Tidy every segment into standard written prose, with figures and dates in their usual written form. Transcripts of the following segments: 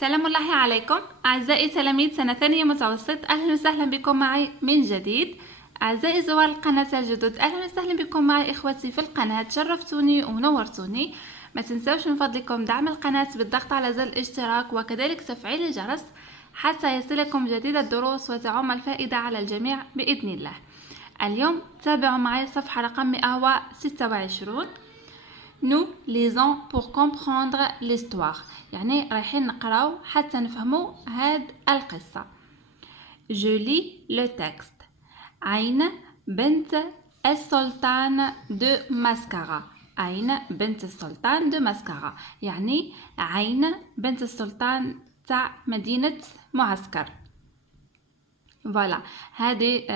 سلام الله عليكم أعزائي تلاميذ سنة ثانية متوسط. أهلا وسهلا بكم معي من جديد. أعزائي زوار القناة الجدد، أهلا وسهلا بكم معي إخوتي في القناة. شرفتوني ونورتوني. ما تنسوش من فضلكم دعم القناة بالضغط على زر الاشتراك وكذلك تفعيل الجرس حتى يصلكم جديد الدروس وتعم الفائدة على الجميع بإذن الله. اليوم تابعوا معي صفحة رقم 126. Nous lisons pour comprendre l'histoire. يعني رايحين نقراو حتى نفهمو هاد القصة. Je lis le texte. عين بنت السلطان دو ماسكارا. عين بنت السلطان دو ماسكارا يعني عين بنت السلطان تاع مدينة معسكر. فوالا هذه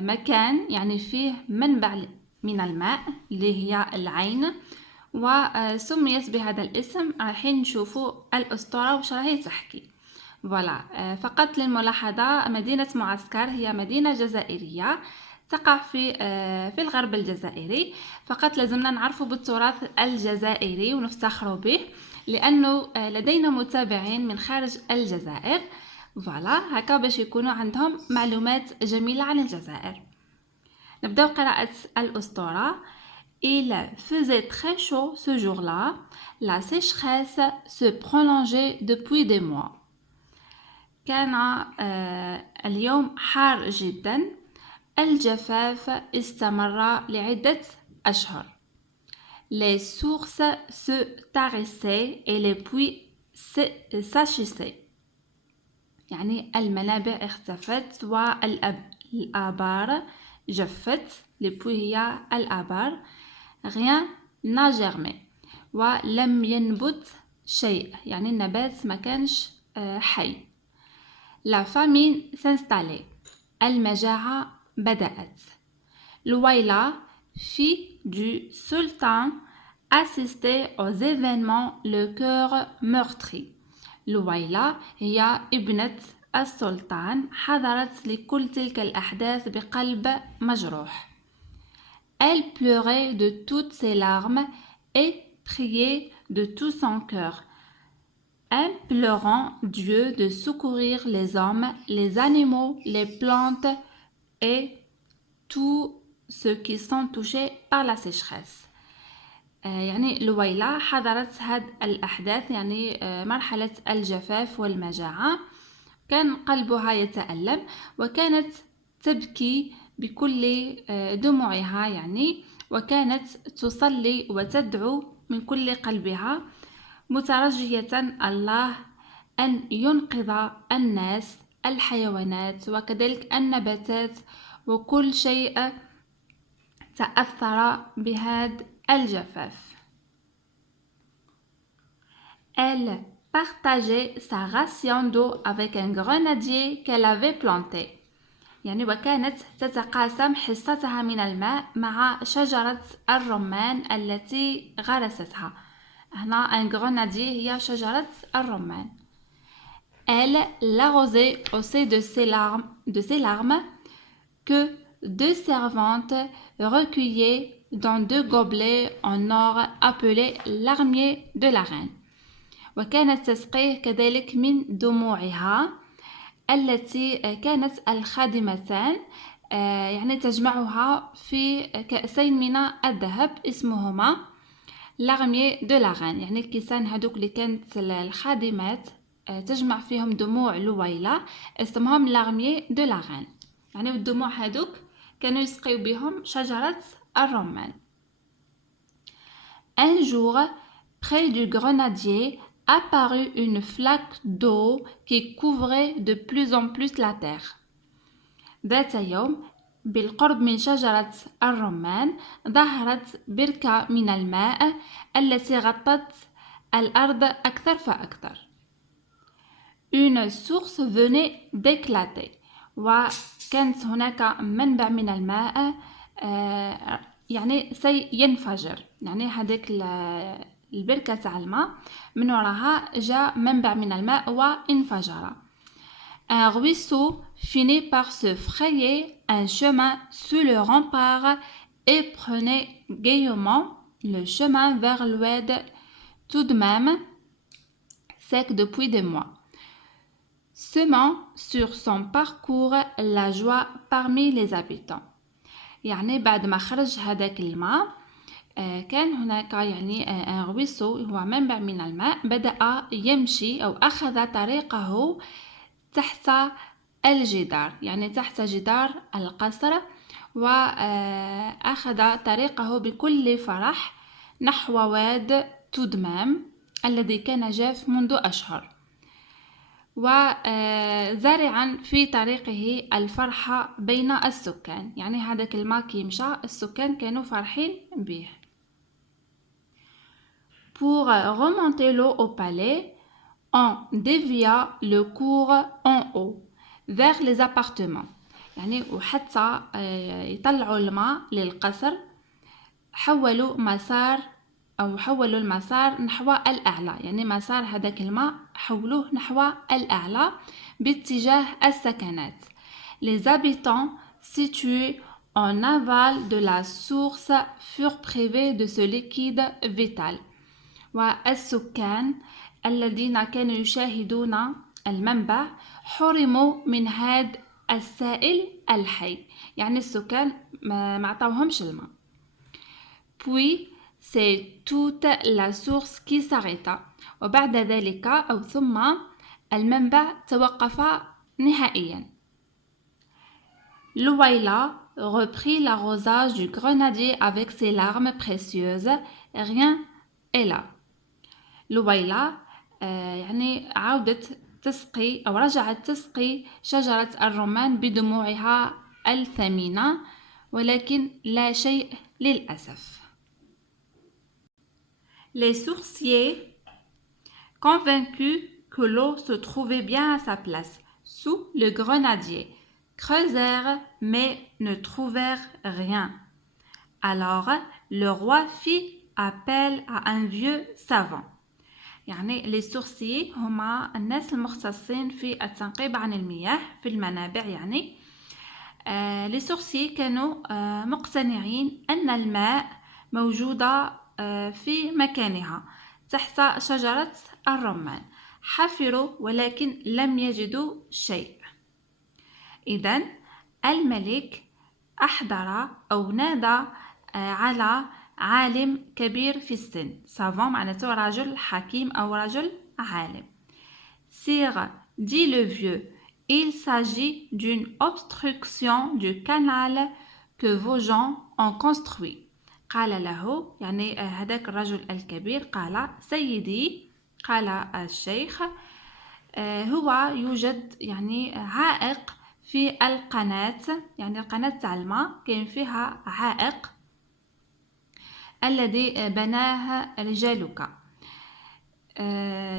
مكان يعني فيه منبع من الماء اللي هي العين، وسميت بهذا الاسم. رايحين نشوفوا الأسطورة وش راهي تحكي. فوالا فقط للملاحظة، مدينة معسكر هي مدينة جزائرية تقع في الغرب الجزائري. فقط لازمنا نعرفوا بالتراث الجزائري ونفتخروا به لأنه لدينا متابعين من خارج الجزائر. فوالا هكا باش يكونوا عندهم معلومات جميلة عن الجزائر. نبدأ قراءة الأسطورة. Il faisait très chaud ce jour-là. La sécheresse se prolongeait depuis des mois. كان اليوم حار جدا. الجفاف استمر لعدة أشهر. Les sources se tarissaient et les puits s'achissaient. يعني المنابع اختفت والآبار جفت. Les puits هي الآبار. Rien n'a germé. ولم ينبت شيء يعني النبات ما كانش حي. La famine s'installait. المجاعة بدأت. Louaila, fille du sultan, assistait aux événements le cœur meurtri. لويلا هي ابنة السلطان، حضرت لكل تلك الأحداث بقلب مجروح. Elle pleurait de toutes ses larmes et priait de tout son cœur, implorant Dieu de secourir les hommes, les animaux, les plantes et tous ceux qui sont touchés par la sécheresse. يعني لويلا حضرت هاد الأحداث، يعني مرحلة الجفاف والمجاعة. كان قلبها يتألم وكانت تبكي بكل دموعها يعني، وكانت تصلي وتدعو من كل قلبها مترجية الله أن ينقذ الناس، الحيوانات وكذلك النباتات وكل شيء تأثر بهذا الجفاف. Elle partageait sa ration d'eau avec un grenadier qu'elle avait planté. يعني وكانت تتقاسم حصتها من الماء مع شجرة الرمان التي غرستها. هنا un grenadier هي شجرة الرمان. Elle l'arrosait aussi de ses larmes que deux servantes recueillaient dans deux gobelets en or appelés l'armier de la reine. وكانت تسقيه كذلك من دموعها التي كانت الخادمتان يعني تجمعها في كأسين من الذهب اسمهما l'armier de la reine. يعني الكيسان هذوك اللي كانت الخادمات تجمع فيهم دموع لويلا اسمهم l'armier de la reine. يعني الدموع هذوك كانوا يسقيوا بهم شجرة الرمان. Un jour, près du grenadier, apparut une flaque d'eau qui couvrait de plus en plus la terre. ذات يوم بالقرب من شجرة الرمان ظهرت بركة من الماء التي غطت الأرض أكثر فأكثر. Une source venait d'éclater. وكانت هناك منبع من الماء يعني سينفجر. يعني هذيك البركة تاع الماء من وراها جاء منبع من الماء وانفجر. Un ruisseau finit par se frayer un chemin sous le rempart et prenait gaiement le chemin vers l'ouest, tout de même sec depuis des mois. semant sur son parcours la joie parmi les habitants. يعني بعد ما خرج هذاك الماء كان هناك يعني un ruisseau هو منبع من الماء بدأ يمشي أو أخذ طريقه تحت الجدار يعني تحت جدار القصر وأخذ طريقه بكل فرح نحو واد تودمام الذي كان جاف منذ أشهر وزارعا في طريقه الفرحة بين السكان يعني هذاك الماء كي مشى السكان كانوا فرحين به. Pour remonter l'eau au palais, on dévia le cours en haut vers les appartements. يعني وحتى يطلعوا الماء للقصر حولوا المسار نحو الأعلى يعني مسار هذاك الماء حولوه نحو الأعلى باتجاه السكنات. Les habitants situés en aval de la source furent privés de ce liquide vital. والسكان الذين كانوا يشاهدون المنبع حرموا من هذا السائل الحي يعني السكان ما عطاوهمش الماء. Puis c'est toute la source qui s'arrêta وبعد ذلك أو ثم المنبع توقف نهائيا. Louaïla reprit l'arrosage du grenadier avec ses larmes précieuses. Rien est là. لويلا يعني عودت تسقي أو رجعت تسقي شجرة الرمان بدموعها الثمينة ولكن لا شيء للأسف. Les sourciers, convaincus que l'eau se trouvait bien à sa place sous le grenadier, creusèrent mais ne trouvèrent rien. Alors le roi fit appel à un vieux savant. يعني les sourciers هما الناس المختصين في التنقيب عن المياه في المنابع يعني les sourciers كانوا مقتنعين أن الماء موجودة في مكانها تحت شجرة الرمان. حفروا ولكن لم يجدوا شيء. إذن الملك أحضر أو نادى على عالم كبير في السن. savant معناته رجل حكيم أو رجل عالم. Sire, dit le vieux, il s'agit d'une obstruction du canal que vos gens ont construit. قال له يعني هذاك الرجل الكبير قال سيدي قال الشيخ هو يوجد يعني عائق في القناة يعني القناة تاع الماء كاين فيها عائق الذي بناه رجالك.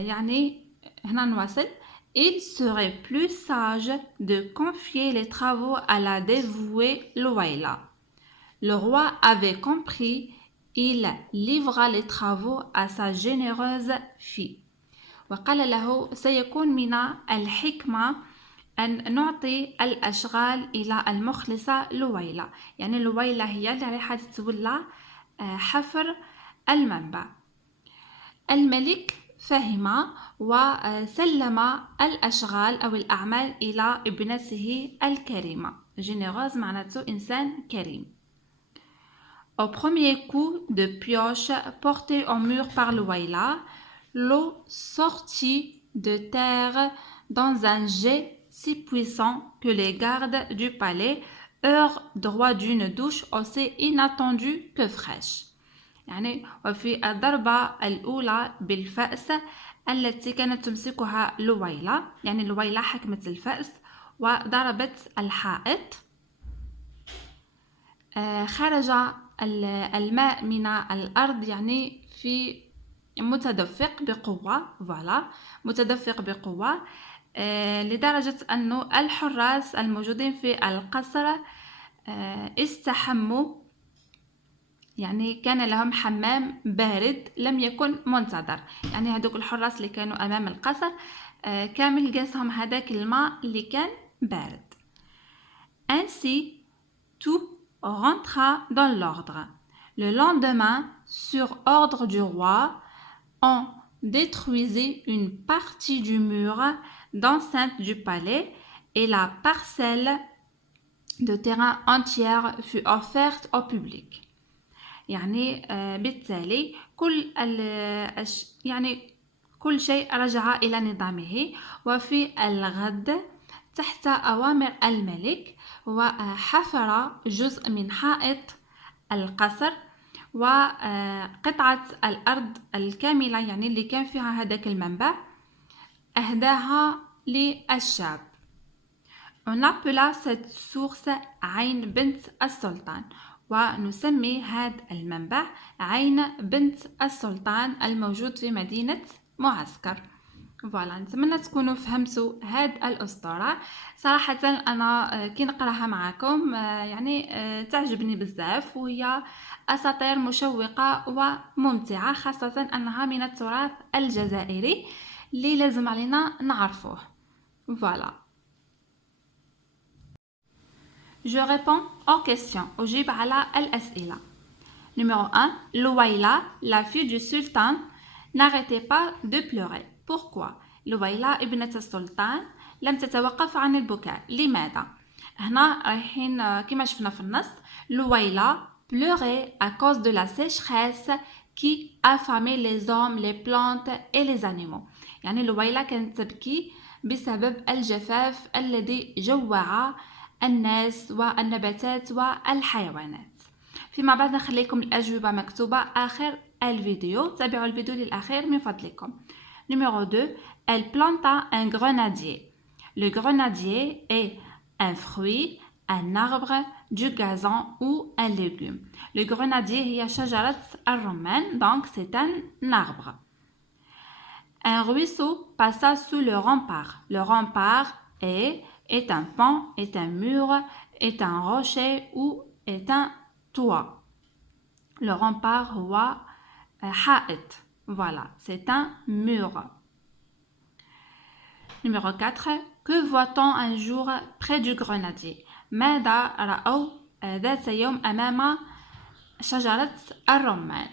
يعني هنا نواصل. Il serait plus sage de confier les travaux à la dévouée Louaïla. Le roi avait compris, il livra les travaux à sa généreuse fille. وقال له سيكون من الحكمة أن نعطي الأشغال إلى المخلصة لويلة. يعني لويلة هي اللي راح تتولى حفر المنبع. الملك فهم وسلم الأشغال أو الأعمال إلى ابنته الكريمة. généreuse معناته إنسان كريم. Au premier coup de pioche porté au mur par Louaïla, l'eau sortit de terre dans un jet si puissant que les gardes du palais eurent droit d'une douche aussi inattendue que fraîche. يعني وفي الضربة الأولى بالفأس التي كانت تمسكها لويلة يعني لويلة حكمت الفأس وضربت الحائط خرج الماء من الأرض يعني في متدفق بقوة متدفق بقوة لدرجة أنه الحراس الموجودين في القصر استحموا يعني كان لهم حمام بارد لم يكن منتظر يعني هذوك الحراس اللي كانوا أمام القصر كامل قاسهم هذاك الماء اللي كان بارد. Ainsi tout rentra dans l'ordre. Le lendemain, sur ordre du roi, on détruisit une partie du mur d'enceinte du palais et la parcelle de terrain entière fut offerte au public. يعني بالتالي كل شيء رجع إلى نظامه. وفي الغد تحت أوامر الملك وحفر جزء من حائط القصر وقطعة الأرض الكاملة يعني اللي كان فيها هذاك المنبع أهداها للشعب. On appela cette source عين بنت السلطان ونسمي هذا المنبع عين بنت السلطان الموجود في مدينة معسكر. فوالا نتمنى تكونوا فهمتوا هاد الأسطورة. صراحة أنا كي نقراها معكم تعجبني بزاف وهي أساطير مشوقة وممتعة خاصة أنها من التراث الجزائري اللي لازم علينا نعرفوه. فوالا Je réponds aux questions. أجيب على الأسئلة. Numéro 1. Louaïla, la fille du sultan, n'arrêtait pas de pleurer. Pourquoi? لويلا ابنة السلطان لم تتوقف عن البكاء. لماذا؟ هنا رايحين كما شفنا في النص لويلا pleurait à cause de la sécheresse qui affamait les hommes, les plantes et les animaux. يعني لويلا كانت تبكي بسبب الجفاف الذي جوع الناس والنباتات والحيوانات. فيما بعد نخليكم الأجوبة مكتوبة آخر الفيديو. تابعوا الفيديو للأخير من فضلكم. Numéro 2. Elle planta un grenadier. Le grenadier est un fruit, un arbre, du gazon ou un légume. Le grenadier هي شجرة الرمان, donc c'est un arbre. Un ruisseau passa sous le rempart. Le rempart est un pont, est un mur, est un rocher ou est un toit. Le rempart هو حائط. Voilà, c'est un mur. Numéro 4. Que voit-on un jour près du grenadier? ماذا رأوا ذات يوم أمام شجرة الرمان?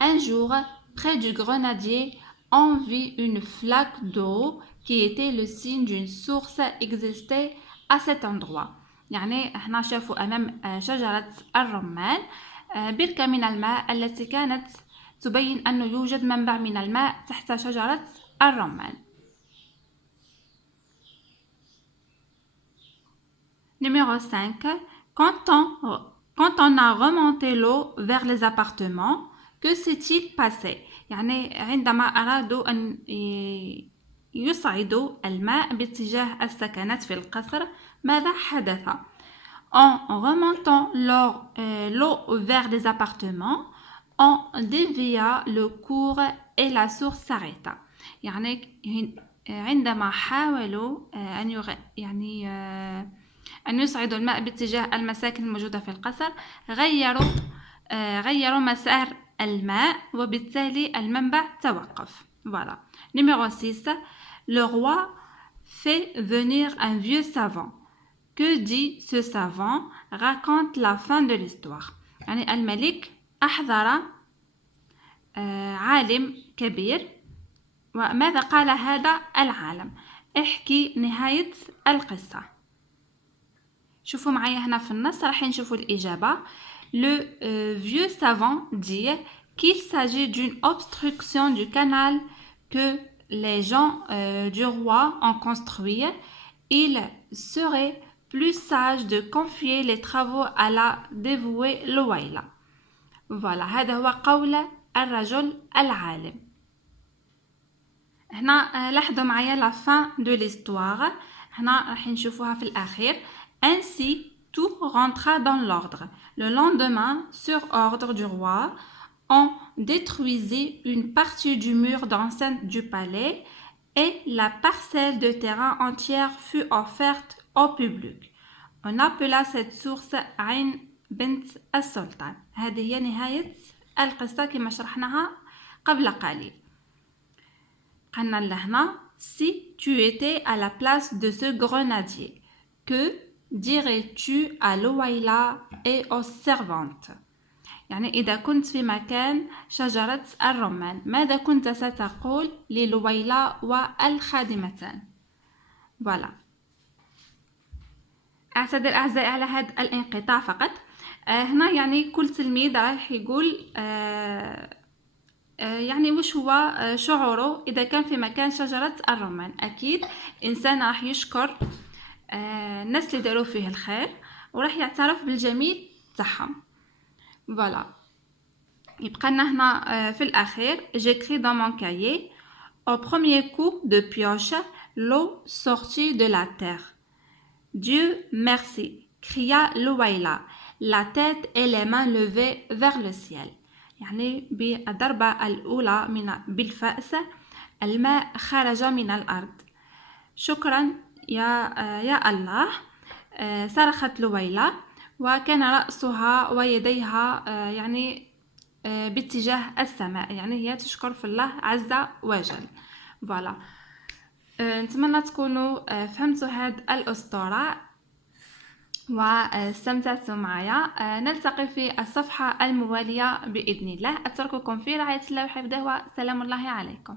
Un jour, près du grenadier, on vit une flaque d'eau qui était le signe d'une source existait à cet endroit. يعني احنا شافوا أمام شجرة الرمان بركة من الماء التي كانت تبين أنه يوجد منبع من الماء تحت شجرة الرمان. Numéro 5. Quand on a remonté l'eau vers les appartements, que s'est-il passé? يعني عندما أرادوا أن يصعدوا الماء باتجاه السكنات في القصر ماذا حدث؟ En remontant l'eau vers les appartements, on dévia le cours et la source s'arrêta. يعني عندما حاولوا أن يصعدوا الماء باتجاه المساكن الموجودة في القصر غيروا مسار الماء وبالتالي المنبع توقف. Voilà. Numéro 6. Le roi fait venir un vieux savant. Que dit ce savant? Raconte la fin de l'histoire. يعني الملك أحضر عالم كبير وماذا قال هذا العالم؟ احكي نهاية القصة. شوفوا معايا هنا في النص راح نشوفوا الإجابة. Le vieux savant dit qu'il s'agit d'une obstruction du canal que les gens du roi ont construit. Il serait plus sage de confier les travaux à la dévouée لويلا. Voilà, هذا هو قول الرجل العالم. هنا لاحظوا معايا la fin de l'histoire. هنا راح نشوفوها في الأخير. Ainsi, tout rentra dans l'ordre. Le lendemain, sur ordre du roi, on détruisit une partie du mur d'enceinte du palais et la parcelle de terrain entière fut offerte au public. On appela cette source عين بنت السلطان. هذه هي نهاية القصة كما شرحناها قبل قليل. قلنا لهنا si tu étais à la place de ce grenadier, que dirais-tu à Louaïla et aux servantes? يعني إذا كنت في مكان شجرة الرمان ماذا كنت ستقول للويلة والخادمتان؟ فوالا. اعتذر اعزائي على هذا الانقطاع فقط. هنا يعني كل تلميذ راح يقول يعني وش هو شعوره إذا كان في مكان شجرة الرمان. أكيد إنسان راح يشكر الناس اللي داروا فيه الخير وراح يعترف بالجميل تاعهم. فوالا. يبقى لنا هنا في الأخير j'écris dans mon cahier au premier coup de pioche l'eau sortit de la terre. Dieu merci, cria Louaïla, la tête et les mains levées vers le ciel. يعني بالضربة الأولى بالفأس الماء خرج من الأرض. شكرا يا الله، صرخت لويلا وكان رأسها ويديها يعني باتجاه السماء، يعني هي تشكر في الله عز وجل. فوالا. نتمنى تكونوا فهمتوا هذه الأسطورة واستمتعتوا معايا. نلتقي في الصفحة الموالية بإذن الله. أترككم في رعاية الله وحفظه وسلام الله عليكم.